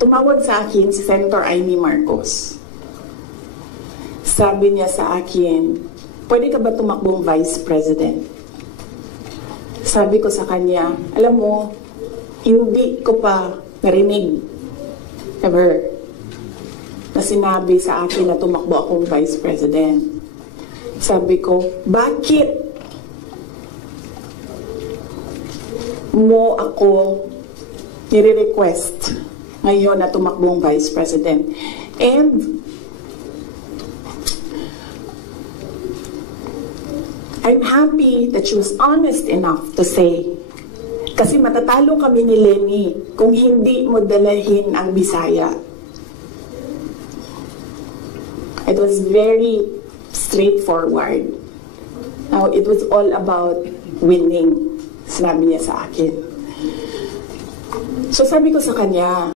tumawag sa akin si Senator Amy Marcos. Sabi niya sa akin, pwede ka ba tumakbong Vice President? Sabi ko sa kanya, alam mo, hindi ko pa narinig ever na sinabi sa akin na tumakbo akong Vice President. Sabi ko, bakit mo ako nire-request ngayon na tumakbong Vice President? And I'm happy that she was honest enough to say, kasi matatalo kami ni Lenny kung hindi mo dalahin ang Bisaya. It was very straightforward. Now, it was all about winning, sinabi niya sa akin. So sabi ko sa kanya,